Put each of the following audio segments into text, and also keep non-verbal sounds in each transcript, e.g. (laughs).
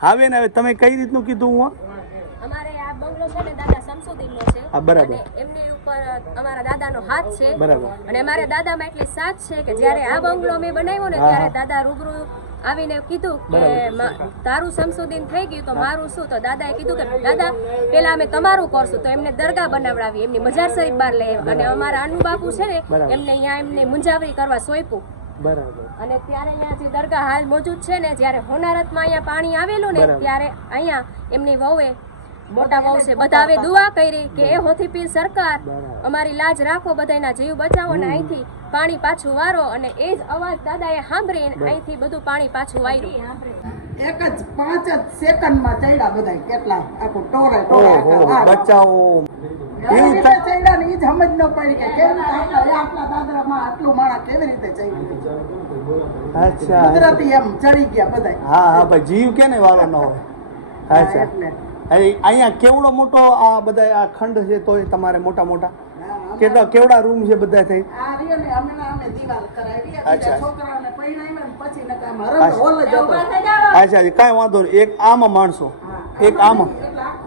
હા બેન હવે તમે કઈ રીતનું કીધું હું અમારે આ બંગલો છે ને દાદા શમસુદ્દીનનો છે. હા, બરાબર. એમની ઉપર અમારા દાદાનો હાથ છે. બરાબર. અને અમારા દાદામાં એટલી સાથ છે કે જ્યારે આ બંગલો મેં બનાવ્યો ને ત્યારે દાદા રૂબરૂ આવીને કીધું કે તારું શમસુદ્દીન થઈ ગયું તો મારું શું? તો દાદાએ કીધું કે દાદા પેલા અમે તમારું કરશું. તો એમને દરગાહ બનાવડાવી એમની મજાર શરીફ બહાર લઈ અને અમારા અનુ બાપુ છે ને એમને અહીંયા એમને મુંજાવરી કરવા સોંપ્યું. બરાબર. અને ત્યારે અહીંયા જે દરગાહ હાલ મોજૂદ છે ને જ્યારે હોનારતમાં અહીંયા પાણી આવેલું ને ત્યારે અહીંયા એમની વહુએ મોટા વહુ છે બધા દુઆ કરી કે એ હોથી પીર સરકાર અમારી લાજ રાખો બધાના જીવ બચાવો ને અહીંથી પાણી પાછું વારો અને એ જ અવાજ દાદાએ સાંભળીને અહીંથી બધું પાણી પાછું વાર્યું. એક જ પાંચ જ સેકન્ડમાં ચડ્યા બધા કેટલા? આખું ટોરે ટોરે. બચાવો. કેવી એવું રીતે ચડ્યા ને ઈ જ સમજ ન પડી કે કેવી રીતે આટલા દાદરામાં આટલું માણસ કેવી રીતે ચડ્યું? અચ્છા કુદરતી એમ ચડી ગયા બધા હા હા ભાઈ જીવ કેને વાળો ન હોય. અચ્છા. અહીંયા કેવડો મોટો આ બધા આ ખંડ છે તોય તમારે મોટા મોટા? કેટલા કેવડા રૂમ છે બધા થઈ? અચ્છા. કાંઈ વાંધો નહીં. એક આમાં માણસો. એક આમાં.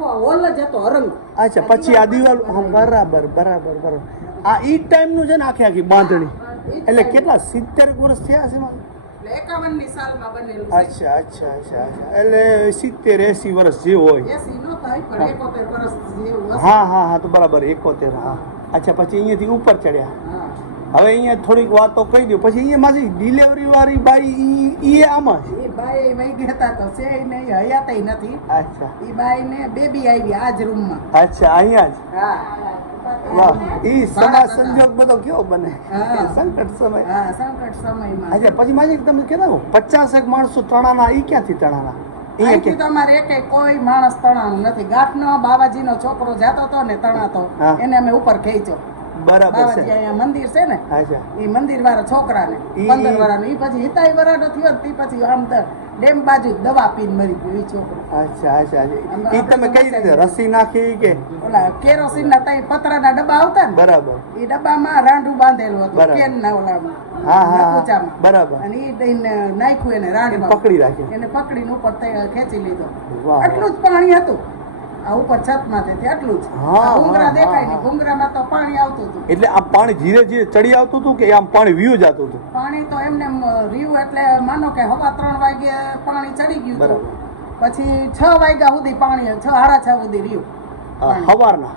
હોલ જ હતો અરંગ. અચ્છા પછી આ દિવાલ બરાબર બરાબર બરાબર. આ ઈ ટાઈમનું છે ને આખી આખી બાંધણી. એટલે કેટલા? સિત્તેર વર્ષ થયા છે ની અચ્છા અચ્છા અચ્છા એટલે સિત્તેર એસી વર્ષ જે હોય. નો હા. હા હા તો બરાબર એકોતેર હા. અચ્છા પછી અહીંયાથી ઉપર ચડ્યા. હવે અહીંયા થોડીક વાતો કહી દઉં. પછી અહીંયા મારી ડિલિવરી વાળી બાઈ ઈ ઈ આમાં એ બાઈ વહી ગયા તો છે નહીં હયાત નથી. અચ્છા. બાઈ ને બેબી આવી આ જ રૂમમાં. અચ્છા અહીંયા જ? હા. વાહ. ઈ સમાજ સંજોગ બધો કેવો બને? હા. સંકટ સમય. હા સંકટ સમયમાં. અચ્છા પછી માજી તમે કેતા પચાસ એક માણસો તણાના ઈ ક્યાંથી તણાના? અહીંથી તો અમારે એકેય કોઈ માણસ તણાનું નથી. ગાંઠનો બાબાજીનો છોકરો જાતો હતો ને તણાતો. એને અમે ઉપર ખેંચ્યો. બરાબર છે. અહીંયા મંદિર છે ને એ મંદિર વાળા છોકરાને પંદર વાળાને એ પછી હિતાઈ વાળાનો થયો તે પછી આમ ડેમ બાજુ દવા પીને મરી ગયો એ છોકરો. અચ્છા અચ્છા. અચ્છા. તમે કઈ રીતે રસી નાખી કે? ઓલા કેરોસીન ના તઈ પતરાના ડબ્બા આવતા ને બરાબર. એ ડબ્બામાં રાંડું બાંધેલું હતું. કેન ના ઓલા હા હા બરાબર. અને એ દઈને નાખ્યું એને રાંડમાં. પકડી રાખી એને પકડીને ઉપર ખેંચી લીધો. આટલું જ પાણી હતું. આ ઉપર છતમાંથી આટલું છે હા, આ દેખાય ને નહીં તો પાણી આવતું હતું. એટલે આમ પાણી ધીરે ધીરે ચડી આવતું હતું કે આમ પાણી વ્યૂ જતું હતું? પાણી તો એમને એમ રહ્યું એટલે માનો કે હવા ત્રણ વાગે પાણી ચડી ગયું હતું. પછી છ વાગ્યા સુધી પાણી છ સાડા છ સુધી રહ્યું હવારના?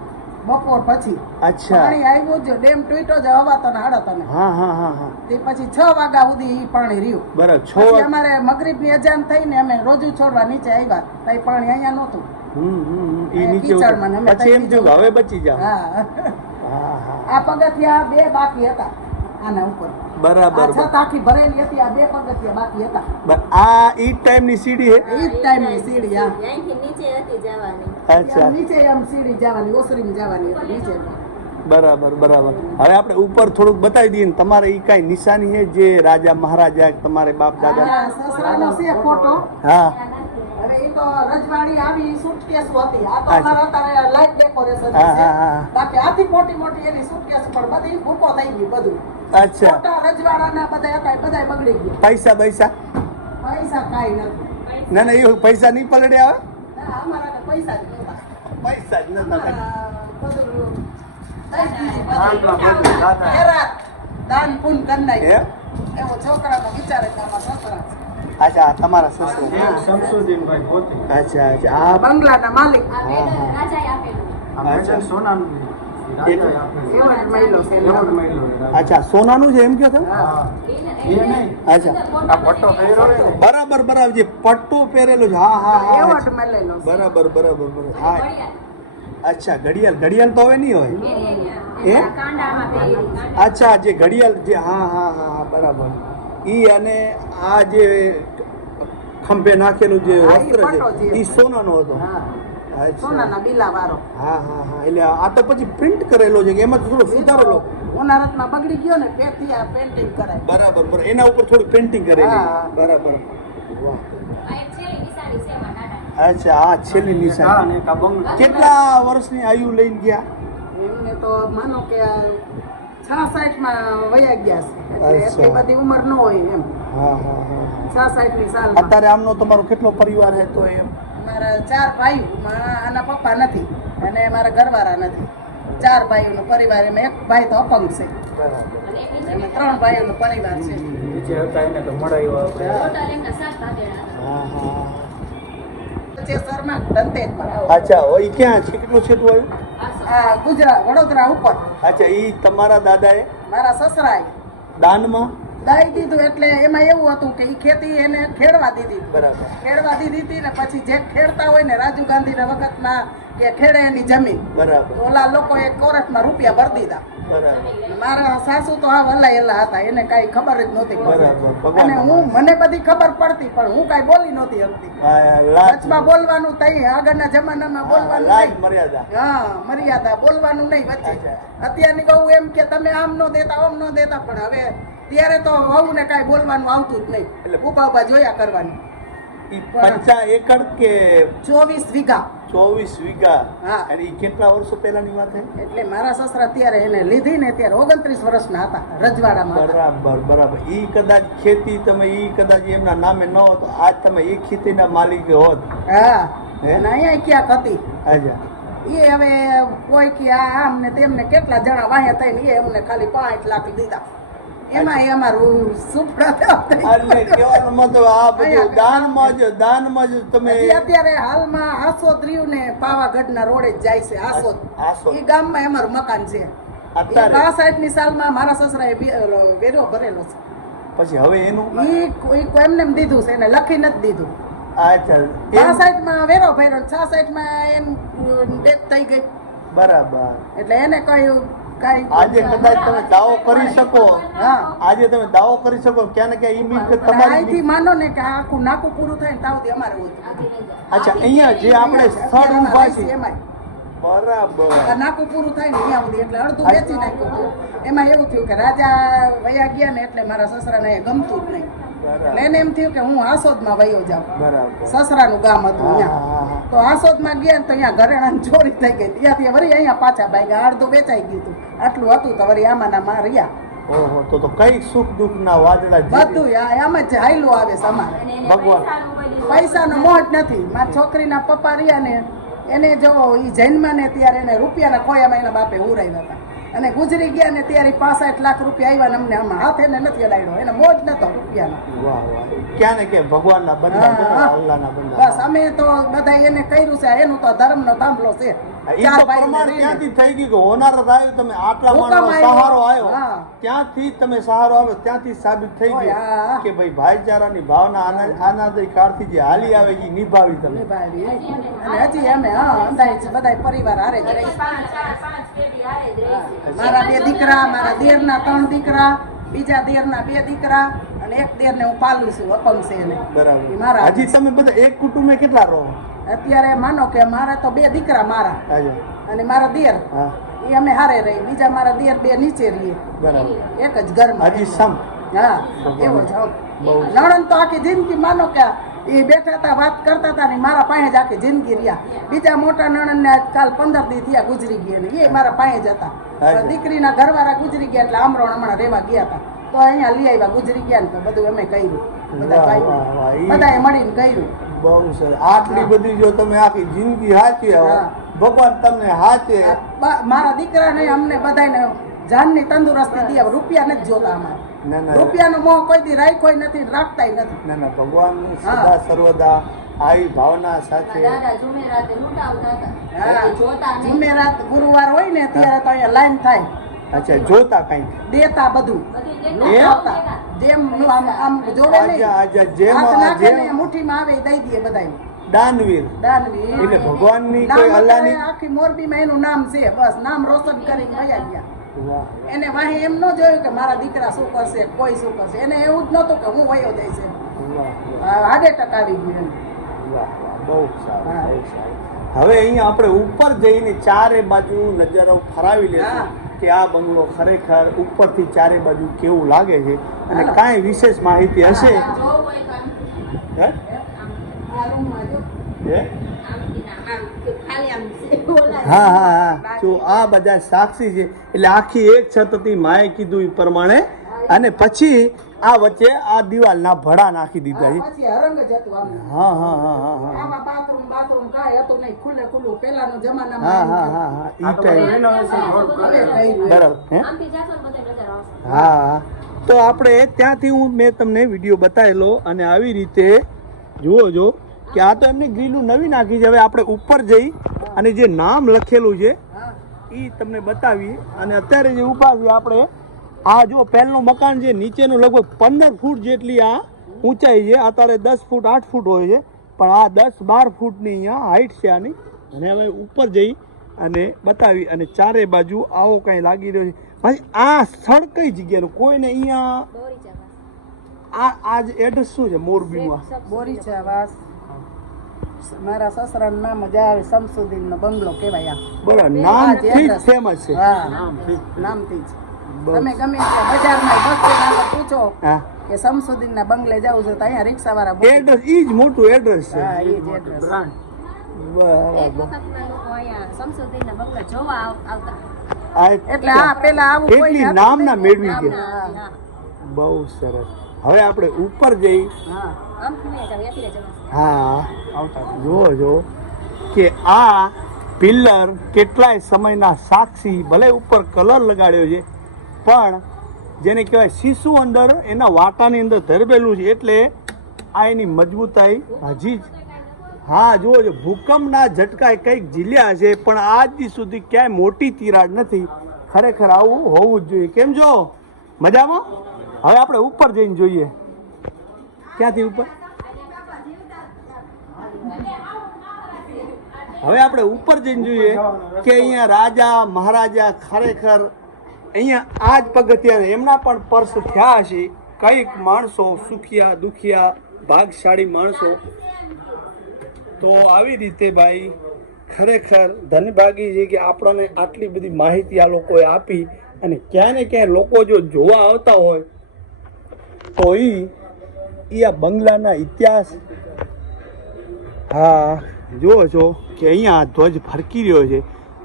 બપોર પછી અચ્છા. પાણી આવ્યું જ ડેમ તૂટ્યો જ હવા તને હાડા તને. હા હા હા હા. તે પછી છ વાગ્યા સુધી ઈ પાણી રહ્યું. બરાબર છ અમારે મગરીબ મગરીબની અજાન થઈને અમે રોજુ છોડવા નીચે આવ્યા તો ઈ પાણી અહીંયા નહોતું. ને પછી એમ થયું હવે બચી જાવ આ પગથિયા બે બાકી હતા આના ઉપર. બરાબર. આ છત આખી ભરેલી હતી આ બે પગથિયા બાકી હતા. આ ઈ ટાઈમની સીડી હે? ઈ ટાઈમ ટાઈમની સીડી આ અહીંથી નીચે હતી જવાની. અચ્છા. નીચે એમ સીડી જવાની ઓસરીમાં જવાની હતી નીચે. બરાબર બરાબર. હવે આપણે ઉપર થોડુંક બતાવી દઈએ ને તમારે એ કાંઈ નિશાની છે જે રાજા મહારાજા તમારે બાપ દાદા? સસરાનો છે ફોટો. હા. એ તો રજવાડી આવી સુટકેસ હતી. આ તો અમારા અત્યારે લાઈટ ડેકોરેશન છે. હા, હા. બાકી આથી મોટી મોટી એની સુટકેસ પણ બધી ભૂકો થઈ ગઈ બધું. અચ્છા. ફોટા રજવાડાના બધા હતા બધા બગડી ગયા. પૈસા પૈસા? પૈસા કાંઈ નથી. ના ના એ પૈસા નહીં પલડે આવે અમારા પૈસા જ નહોતા. પૈસા જ. હેરાત, દાન પુન કરી નાખ્યું. એવો છોકરાનો વિચાર છોકરા અચ્છા તમારા સસુ શમસુદ્દીનભાઈ પોતે અચ્છા અચ્છા આ બંગલાના માલિક. આપેલું. સોનાનું. અચ્છા સોનાનું છે એમ કયો નહીં. અચ્છા. બરાબર બરાબર જે પટ્ટો પહેરેલો છે. હા હા હા. બરાબર બરાબર બરાબર. હા. અચ્છા ઘડિયાળ. ઘડિયાળ તો હવે નહીં હોય? એ અચ્છા જે ઘડિયાળ જે હા હા હા હા બરાબર. ઈ અને આ જે ખંભે નાખેલું જે વસ્ત્ર છે એ સોનાનો હતો. સોનાના બીલા વાળો. હા હા હા. એટલે આ તો પછી પ્રિન્ટ કરેલો છે કે એમાં થોડો સુધારેલો. ઉનાળામાં બગડી ગયો ને તેથી આ પેન્ટિંગ કરાય. બરાબર બરાબર. એના ઉપર થોડું પેન્ટિંગ કરેલી. હા. બરાબર. અચ્છા આ છેલ્લી નિશાની. કેટલા વર્ષની આયુ લઈને ગયા? એમને તો માનો કે વયા ગયા છે. એટલે અચ્છા. એટલી બધી ઉંમર ન હોય એમ. હા હા હા. ની સાલમાં. અત્યારે આમનો તમારો કેટલો પરિવાર છે તો એમ? મારા ચાર ભાઈ આના પપ્પા નથી અને મારા ઘરવાળા નથી. ચાર ભાઈઓનો પરિવાર એમાં એક ભાઈ તો અપંગ છે. એમાં ત્રણ ભાઈઓનો પરિવાર છે નીચે હતા એને તો મળાયો આપણે ટોટલ એમના સાત ભાગેડા હતા હા હા છે શર્મા ધનતેજમાં અચ્છા એ ક્યાં છે કેટલું છેટું આવ્યું ગુજરાત વડોદરા ઉપર. અચ્છા એ તમારા દાદાએ? મારા સસરાએ. દાનમાં? દાઈ દીધું એટલે એમાં એવું હતું કે એ ખેતી એને ખેડવા દીધી. બરાબર. ખેડવા દીધી હતી ને પછી જે ખેડતા હોય ને રાજીવ ગાંધીના વખતમાં કે ખેડે એની જમીન. બરાબર. ઓલા લોકો એ કોરટમાં રૂપિયા ભરી દીધા. મારા સાસુ તો આ વલાયેલા હતા એને કઈ ખબર જ નહોતી અને હું મને બધી ખબર પડતી પણ હું કઈ બોલી નહોતી શકતી વચમાં બોલવાનું તઈ આગળના જમાનામાં બોલવાનું નહીં. મર્યાદા. હા મર્યાદા બોલવાનું નહીં વચ્ચે. અત્યારની કહું એમ કે તમે આમ નો દેતા આમ નો દેતા પણ હવે ત્યારે તો વહુ ને કઈ બોલવાનું આવતું જ નહીં. એટલે- ઊભા ઊભા જોયા કરવાની. પંચા એકડ કે ચોવીસ વીઘા. ચોવીસ વીઘા. હા. અને ઈ કેટલા વર્ષો પહેલાની વાત છે એટલે મારા સસરા ત્યારે એને લીધી ને ત્યારે ઓગણત્રીસ વર્ષના હતા રજવાડામાં. બરાબર બરાબર. એ કદાચ ખેતી તમે એ કદાચ એમના નામે ન હોત આજ તમે એ ખેતીના માલિક હોત. હા. હે? અને અહીંયા ક્યાંક હતી. અચ્છા. એ હવે કોઈ કે આ આમ ને તેમને કેટલા જણા વાહ્યા થઈને એ અમને ખાલી પાંચ લાખ દીધા. એમાં એ અમારું સુપડા એટલે કહેવાનો મતલબ આ બધું દાનમાં જ દાનમાં જ તમે અત્યારે હાલમાં આસોદ રહ્યું ને પાવાગઢના રોડે જ જાય છે આસોદ. એ ગામમાં અમારું મકાન છે. બાસઠની સાલમાં મારા સસરાએ વેરો ભરેલો છે. પછી હવે એનું? ઈ કોઈ એમને એમ દીધું છે એને લખી નથી દીધું. અચ્છા બાસઠમાં વેરો ભર્યો છાસઠમાં એમ ડેથ થઈ ગઈ. બરાબર. એટલે એને કઈ આજે કદાચ તમે દાવો કરી શકો આજે તમે દાવો કરી શકો ક્યાં ને ક્યાં મિલકત તમારી માનો ને કે આખું નાકું પૂરું થાય ને તાવથી અમારે અચ્છા અહીંયા જે આપણે સ્થળ ઊભા છે બરાબર. નાકું પૂરું થાય ને અહીંયા સુધી એટલે અડધું વેચી નાખ્યું એમાં એવું થયું કે રાજા વયા ગયા ને એટલે મારા સસરાને ગમતું જ નહીં. એટલે એને એમ થયું કે હું આસોદમાં વયો જાઉં. સસરાનું ગામ હતું અહીંયા. તો આસોદમાં ગયા ને તો અહીંયા ઘરેણા ચોરી થઈ ગઈ. ત્યાંથી વળી અહીંયા પાછા ભાગ્યા. અડધું વેચાઈ ગયું હતું. આટલું હતું તો વળી આમાંના માં રહ્યા. ઓહો તો તો કઈ સુખ દુઃખ ના વાદળા જીવી. બધું આ- જ હાયલું આવે છે અમારે ભગવાન. પૈસા નો પૈસાનો મોહ જ નથી. મારા છોકરીના પપ્પા રહ્યા ને એને જો એ જૈનમાં ને ત્યારે એને રૂપિયાના ખોયામાં એના બાપે ઉરાવ્યા હતા. અને ગુજરી ગયા ને ત્યારે પાસઠ લાખ રૂપિયા આવ્યા અમને આમાં હાથે ને નથી અડાડ્યો. એને મોજ નતો રૂપિયાનો. ક્યાં ને કે ભગવાનના બંધા હા, છે, અલ્લાહના બંધા બસ અમે તો બધા એને કર્યું છે એનું તો ધર્મનો થાંભલો છે. ત્યાંથી થઈ ગયું કે હોનારત આવ્યો તમે આટલા સહારો આવ્યો ત્યાંથી તમે સહારો આવ્યો ત્યાંથી સાબિત થઈ ગયું. કે ભાઈ ભાઈચારાની ભાવના આના કાળથી જે હાલી આવે એ નિભાવી તમે. અને હજી અમે હા અંદાજ બધા પરિવાર હારે જ. મારા બે દીકરા મારા દેરના ત્રણ દીકરા બીજા દેરના બે દીકરા અને એક દેરને હું પાલું છું અપંગ છે એને. બરાબર. મારા હજી તમે બધા એક કુટુંબે કેટલા રહો? અત્યારે માનો કે મારા તો બે દીકરા મારા અને મારા દેર એ અમે હારે રહી. બીજા મારા દેર બે નીચે રહીએ. એક જ ઘરમાં. હજી સમ. હા એવો જ નણંદ તો આખી જિંદગી માનો કે એ બેઠા હતા વાત કરતા હતા ને મારા પાસે જ આખી જિંદગી રહ્યા. બીજા મોટા નણંદ ને કાલ પંદર દી થયા ગુજરી ગયા ને. એ મારા પાસે જ હતા. દીકરીના ઘરવાળા ગુજરી ગયા એટલે આમરણ હમણાં રહેવા ગયા હતા. તો અહીંયા લઈ આવ્યા ગુજરી ગયા ને તો બધું અમે કર્યું. બધા વાહ, ભાઈઓ. વાહ, વાહ. ઈ- બધાએ મળીને કર્યું. બહુ સરસ આટલી બધી જો તમે આખી જિંદગી હાચી આવો ભગવાન તમને હાચે. મારા દીકરાને અમને બધાને જાનની તંદુરસ્તી દે રૂપિયા નથી જોતા અમારે. ના ના. રૂપિયાનો મોહ કોઈ દી રાખ્યો નથી રાખતાય નથી. ના ના ભગવાન. સદા સર્વદા આવી ભાવના સાથે. જુમેરાત ગુરુવાર હોય ને ત્યારે તો અહીંયા લાઈન થાય. અચ્છા જોતા કઈ દેતા બધું. જેમ આમ આમ જોવે નહીં. જેમ મુઠ્ઠીમાં આવે દઈ દે બધાને દાનવીર. દાનવીર. એટલે ભગવાનની કોઈ અલ્લાહની આખી મોરબીમાં એનું નામ છે બસ નામ રોશન કરીને વયા ગયા. એને વાહે એમ ન જોયું કે મારા દીકરા શું કરશે કોઈ શું કરશે એને એવું જ નહોતું કે હું વયો જઈશ હાડે ટકાવી ગયું બહુ સારું બહુ સારું. હવે અહીંયા આપણે ઉપર જઈને ચારે બાજુ નજારો ફરાવી. લેશું. કે આ બંગલો ખરેખર ઉપરથી ચારે બાજુ કેવું લાગે છે અને કાંઈ વિશેષ માહિતી હશે? હા? હા? હા જો આ બધા સાક્ષી છે. એટલે આખી એક છતથી માએ કીધું એ પ્રમાણે. અને પછી આ વચ્ચે આ દિવાલના ભડા નાખી દીધા છે. હા હા હા હા હા. બાથરૂમ બાથરૂમ કાંઈ હતું નહીં. ખુલ્લે ખુલ્લું પેલાના હા જમાનામાં હા હા હા. ટાઈમ. બરાબર હે? હા તો આપણે ત્યાંથી હું મેં તમને વીડિયો બતાવેલો અને આવી રીતે જુઓ જો કે આ તો એમને ગ્રીલું નવી નાખી છે. હવે આપણે ઉપર જઈ અને જે નામ લખેલું છે એ તમને બતાવીએ. અને અત્યારે જે ઊભા છીએ આપણે આ જો પહેલનું મકાન છે નીચેનું લગભગ પંદર ફૂટ જેટલી આ ઊંચાઈ છે. અત્યારે દસ ફૂટ આઠ ફૂટ હોય છે. પણ આ દસ બાર ફૂટની અહીંયા હાઈટ છે આની. અને હવે ઉપર જઈ અને બતાવી અને ચારે બાજુ આવો કંઈ લાગી રહ્યો છે. ભાઈ આ સ્થળ કઈ જગ્યાનું? કોઈને અહીંયા આ આ જ એડ્રેસ શું છે મોરબીમાં? આ બોરી છે વાસ મારા સસરાનું નામ જ આવે શમસુદ્દીન નો બંગલો કહેવાય આ. બરાબર નામથી જ ફેમસ છે. હા નામ. નામથી જ. બસ. તમે ગમે ત્યાં બજારમાં બસ પૂછો કે શમસુદ્દીન ના બંગલે જાવ છો તો અહીંયા રિક્ષા વાળા એડ્રેસ ઈ જ મોટું એડ્રેસ છે. હા જ એડ્રેસ. બ્રાન્ડ. બહુ સરસ. હવે આપણે ઉપર જઈ. હા. જુઓ જો કે આ પિલ્લર કેટલાય સમયના સાક્ષી ભલે ઉપર કલર લગાડ્યો છે પણ જેને કહેવાય શીશું અંદર એના વાટાની અંદર ધરબેલું છે એટલે આ એની મજબૂતાઈ હજી જ. હા, જુઓ, જો ભૂકંપના ઝટકા કંઈક ઝીલ્યા છે, પણ આજ સુધી ક્યાંય મોટી તિરાડ નથી. ખરેખર આવું હોવું જ જોઈએ. કેમ જો મજામાં? હવે આપણે ઉપર જઈને જોઈએ. ક્યાંથી ઉપર? હવે આપણે ઉપર જઈને જોઈએ કે અહીંયા રાજા, મહારાજા ખરેખર અહીંયા આ જ પગથિયા એમના પણ પર્સ થયા હશે. કંઈક માણસો સુખિયા, દુખિયા, ભાગશાળી માણસો. તો આવી રીતે ભાઈ, ખરેખર ધનભાગી છે કે આપણને આટલી બધી માહિતી આ લોકોએ આપી અને ક્યાંય ને ક્યાંય લોકો જો જોવા આવતા હોય, તો એ આ બંગલાના ઇતિહાસ. હા, જુઓ છો કે અહીંયા ધ્વજ ફરકી રહ્યો છે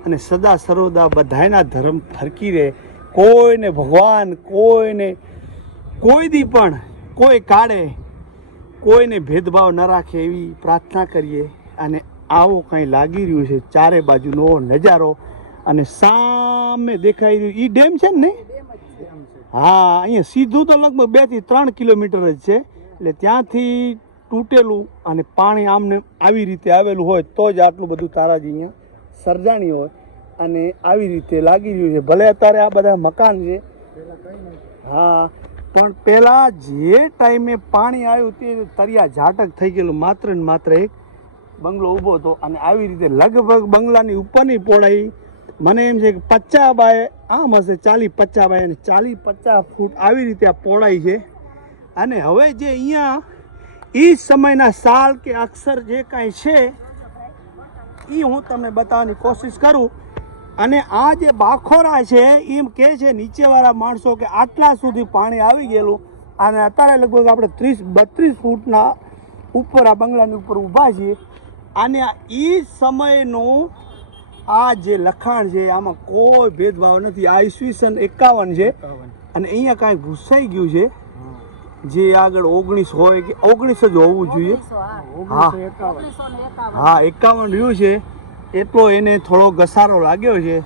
અને સદા સર્વદા બધાના ધર્મ ફરકી રહે. કોઈને ભગવાન, કોઈને કોઈ દી પણ, કોઈ કાળે કોઈને ભેદભાવ ન રાખે એવી પ્રાર્થના કરીએ અને આવો કંઈ લાગી રહ્યું છે, ચારે બાજુનો નજારો અને સામે દેખાઈ રહ્યું એ ડેમ છે ને હા, અહીંયા સીધું તો લગભગ બેથી ત્રણ કિલોમીટર જ છે, એટલે ત્યાંથી તૂટેલું અને પાણી આમને આવી રીતે આવેલું હોય તો જ આટલું બધું તારાજી અહીંયા સર્જાણી હોય. અને આવી રીતે લાગી રહ્યું છે. ભલે અત્યારે આ બધા મકાન છે. હા, પણ પહેલાં જે ટાઈમે પાણી આવ્યું તે તરિયા ઝાટક થઈ ગયેલું. માત્ર ને માત્ર એક બંગલો ઊભો હતો અને આવી રીતે લગભગ બંગલાની ઉપરની પહોળાઈ મને એમ છે કે પચાસ બાય, આમ હશે ચાલી પચાસ બાય અને ચાલી પચાસ ફૂટ આવી રીતે આ પહોળાઈ છે. અને હવે જે અહીંયા એ સમયના સાલ કે અક્ષર જે કાંઈ છે એ હું તમને બતાવવાની કોશિશ કરું. અને આ જે બાખોરા છે એમ કે છે નીચેવાળા માણસો કે આટલા સુધી પાણી આવી ગયેલું અને અત્યારે લગભગ આપણે ત્રીસ બત્રીસ ફૂટના ઉપર આ બંગલાની ઉપર ઊભા છીએ. અને એ સમયનું આ જે લખાણ છે આમાં કોઈ ભેદભાવ નથી. આ ઈસવીસન એકાવન છે. અને અહીંયા કાંઈ ભૂસાઈ ગયું છે. જે આગળ ઓગણીસ હોય કે ઓગણીસ જ હોવું જોઈએ. હા. હા એકાવન રહ્યું છે. એટલો એને થોડો ઘસારો લાગ્યો છે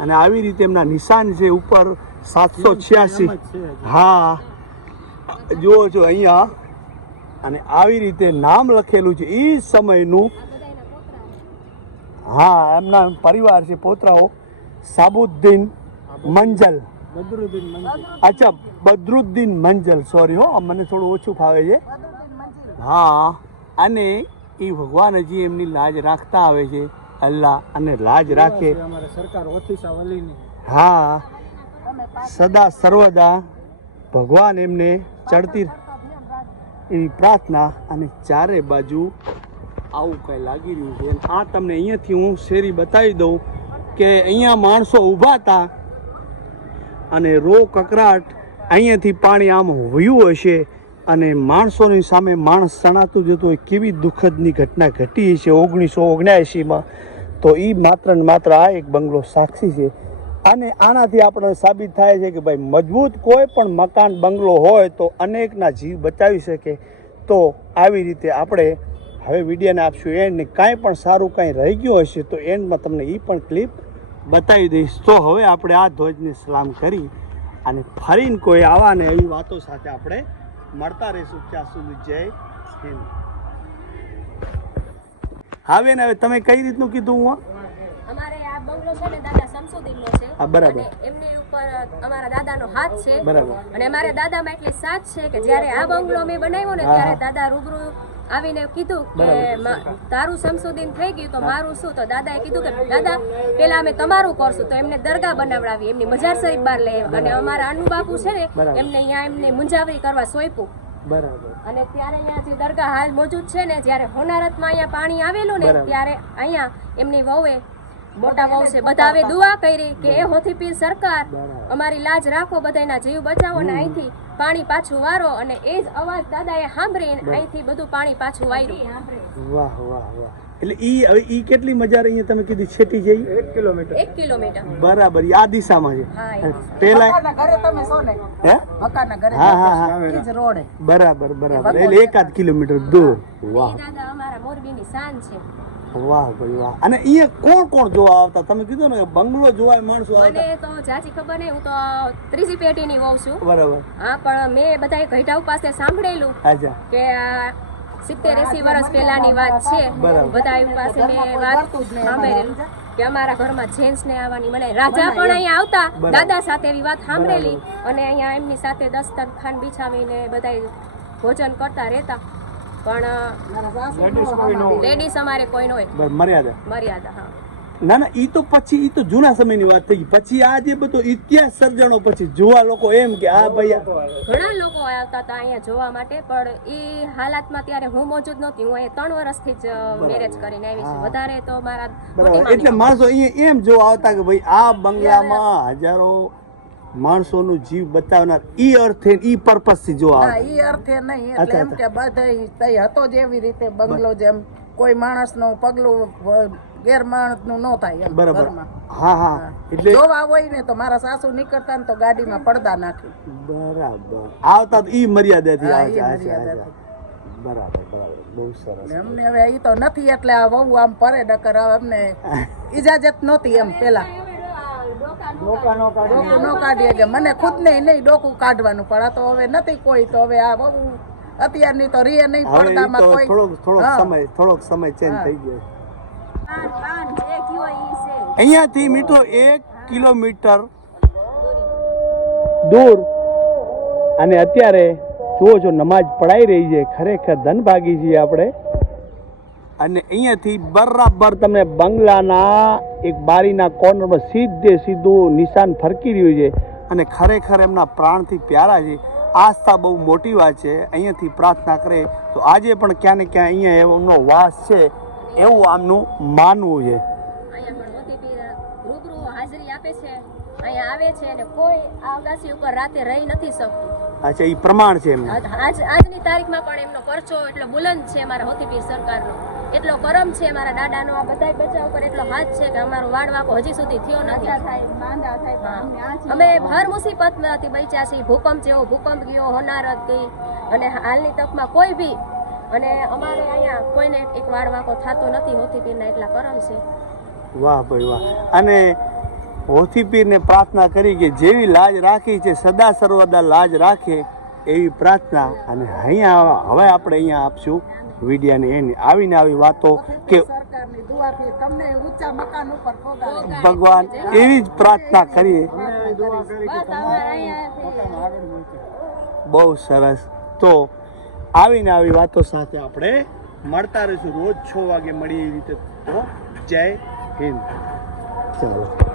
અને આવી રીતે એમના નિશાન છે ઉપર સાતસો છ્યાસી. હા. જુઓ છો અહીંયા. અને આવી રીતે નામ લખેલું છે. એ સમયનું. હા એમના પરિવાર છે પોતરાઓ. સાબુદ્દીન મંજલ. બદરુદ્દીન મંજિલ. અચ્છા બદરુદ્દીન મંજલ. સોરી હો મને થોડું ઓછું ફાવે છે. હા. અને એ ભગવાન હજી એમની લાજ રાખતા આવે છે. અલ્લાહ અને લાજ રાખે. હા સદા સર્વદા ભગવાન એમને ચડતી એની પ્રાર્થના અને ચારે બાજુ આવું કંઈ લાગી રહ્યું છે. આ તમને અહીંયાથી હું શેરી બતાવી દઉં કે અહીંયા માણસો ઊભા હતા અને રો કકરાટ અહીંયાથી પાણી આમ વયું હશે અને માણસોની સામે માણસ સણાતું જતું હોય કેવી દુઃખદની ઘટના ઘટી છે ઓગણીસો ઓગણ્યાએંશીમાં તો એ માત્ર ને માત્ર આ એક બંગલો સાક્ષી છે. અને આનાથી આપણને સાબિત થાય છે કે ભાઈ મજબૂત કોઈ પણ મકાન બંગલો હોય તો અનેકના જીવ બચાવી શકે. તો આવી રીતે આપણે હવે વિડીયોને આપશું એન્ડ કાંઈ પણ સારું કાંઈ રહી ગયું હશે તો એન્ડમાં તમને એ પણ ક્લિપ બતાવી દઈશ. તો હવે આપણે આ ધ્વજને સલામ કરી અને ફરીને કોઈ આવા ને એવી વાતો સાથે આપણે મળતા રહીશું. ત્યાં સુધી જય હિન્દ. હવે બેન હવે તમે કઈ રીતનું કીધું હું અમારે આ બંગલો છે ને દાદા શમસુદ્દીનનો છે. હા, બરાબર. એમની ઉપર અમારા દાદાનો હાથ છે. બરાબર. અને અમારા દાદામાં એટલી સાથ છે કે જ્યારે આ બંગલો મેં બનાવ્યો ને ત્યારે હા. દાદા રૂબરૂ આવીને કીધું કે તારું શમસુદ્દીન થઈ ગયું તો મારું શું? તો દાદાએ કીધું કે દાદા પેલા અમે તમારું કરશું. તો એમને દરગાહ બનાવડાવી એમની મજાર શરીફ બહાર લઈ અને અમારા અનુ બાપુ છે ને એમને અહીંયા એમને મુંજાવરી કરવા સોંપ્યું. બરાબર. અને ત્યારે અહીંયા જે દરગાહ હાલ મોજૂદ છે ને જ્યારે હોનારતમાં અહીંયા પાણી આવેલું ને ત્યારે અહીંયા એમની વહુએ મોટા વહુ છે બધા હવે દુઆ કરી કે એ હોથી પીર સરકાર અમારી લાજ રાખો બધાના જીવ બચાવો ને અહીંથી પાણી પાછું વારો અને એ જ અવાજ દાદાએ સાંભળીને અહીંથી બધું પાણી પાછું વાર્યું વાહ વાહ વાહ. એટલે ઈ હવે ઈ કેટલી મજા રહી તમે કીધી છેટી જઈ એક કિલોમીટર. એક કિલોમીટર. બરાબર આ દિશામાં છે. દિશા. પેલા ઘરે તમે છો ને? હે? મકાનના ઘરે હા હા હા. જ રોડ બરાબર બરાબર. એટલે એકાદ કિલોમીટર દૂર. વાહ. દાદા અમારા મોરબીની શાન છે. વાહ ભાઈ વાહ. અને અહીંયા કોણ કોણ જોવા આવતા? તમે કીધું ને બંગલો જોવા માણસો આવતા. મને તો જાજી ખબર નહીં હું તો ત્રીજી પેટીની વહુ છું. બરાબર. હા પણ મેં બધા ઘઈટાઉ પાસે સાંભળેલું કે આ સિત્તેર એસી વર્ષ પહેલાની વાત છે. બધા પાસે મેં વાત સાંભળેલી. કે અમારા ઘરમાં જેન્ટ્સ ને આવવાની મને રાજા પણ અહીંયા આવતા. દાદા સાથે એવી વાત સાંભળેલી. અને અહીંયા એમની સાથે દસ્તરખાન બિછાવીને બધા ભોજન કરતા રહેતા. પણ લેડીઝ અમારે કોઈ ન હોય. મર્યાદા. મર્યાદા હા. ના ના ઈ તો પછી ઈ તો જૂના સમયની વાત થઈ પછી આ જે બધો ઇતિહાસ સર્જણો પછી જોવા લોકો એમ કે આ ભાઈ ઘણા લોકો આવતા હતા અહીંયા જોવા માટે પણ એ હાલાતમાં ત્યારે હું મોજૂદ નહોતી. હું અહીંયા ત્રણ વર્ષથી જ મેરેજ કરીને આવી છું. વધારે તો મારા બરાબર. એટલે માણસો અહીંયા એમ જોવા આવતા કે ભાઈ આ બંગલામાં હજારો માણસોનું જીવ બચાવનાર ઈ અર્થે ઈ પર્પસથી જોવા હા ઈ અર્થે નહીં. એટલે એમ કે બધે તઈ હતો જ એવી રીતે બંગલો જેમ કોઈ માણસનું પગલું ગેરમાણસનું ન થાય એમ બરાબર. હા હા. એટલે જોવા હોય ને તો મારા સાસુ નીકળતા ને તો ગાડીમાં પડદા નાખી. બરાબર. આવતા ઈ મર્યાદાથી આવે ઈ છે અચ્છા, મર્યાદાથી. અચ્છા. બરાબર બરાબર. બહુ સરસ. ને અમને હવે ઈ તો નથી એટલે આ વહુ આમ પરે ડકર અમને (laughs) ઇજાજત નહોતી એમ પેલા. ડોકા ડોકું ન કાઢીએ કે મને ખુદ ને નહીં ડોકું કાઢવાનું પણ આ તો હવે નથી કોઈ તો હવે આ બહુ અત્યારની તો રીએ નહીં પડદામાં કોઈ. થોડોક થોડોક હા. સમય થોડોક સમય ચેન્જ થઈ ગયો. અહીંયાથી મીઠો એક કિલોમીટર દૂર. અને અત્યારે જુઓ જો નમાજ પડાઈ રહી છે ખરેખર ધનભાગી છીએ આપણે. અને અહીંયાથી બરાબર તમને બંગલાના એક બારીના કોર્નરમાં સીધે સીધું નિશાન ફરકી રહ્યું છે. અને ખરેખર એમના પ્રાણથી પ્યારા છે. આસ્થા બહુ મોટી વાત છે. અહીંયાથી પ્રાર્થના કરે. તો આજે પણ ક્યાં ને ક્યાં અહીંયા એમનો વાસ છે. એવું આમનું માનવું છે. અહીંયા પણ મોતી પીર રૂબરૂ હાજરી આપે છે. અહીંયા આવે છે અને કોઈ આ ઉપર રાતે રહી નથી શકતું. અચ્છા એ પ્રમાણ છે એમનું? આજ આજ- આજની તારીખમાં પણ એમનો પરચો એટલો બુલંદ છે મારા મોતીપીર સરકારનો. એટલો કરમ છે મારા દાદાનો. આ બધાય બચ્ચા ઉપર એટલો હાથ છે કે અમારો વાડ વાકો હજી સુધી થયો નથી. અમે હર મુસીબતમાંથી બચ્યા છીએ. ભૂકંપ જેવો ભૂકંપ ગયો હોનારત ગઈ. અને હાલની તકમાં કોઈ બી અને અમારે અહીંયા કોઈને એક વાડ વાકો થતો નથી હોતી પીરના એટલા કરમ છે. વાહ ભાઈ વાહ. અને હોથી પીરને પ્રાર્થના કરી કે જેવી લાજ રાખી છે સદા સર્વદા લાજ રાખે એવી પ્રાર્થના અને અહીંયા હવે આપણે અહીંયા આપશું વિડિયાને એની આવીને આવી વાતો કે તમને ઊંચા મકાન ઉપર પહોંચાડે ભગવાન એવી જ પ્રાર્થના કરીએ. બહુ સરસ. તો આવીને આવી વાતો સાથે આપણે મળતા રહીશું. રોજ છ વાગે મળીએ એવી રીતે તો. જય હિન્દ. ચાલો.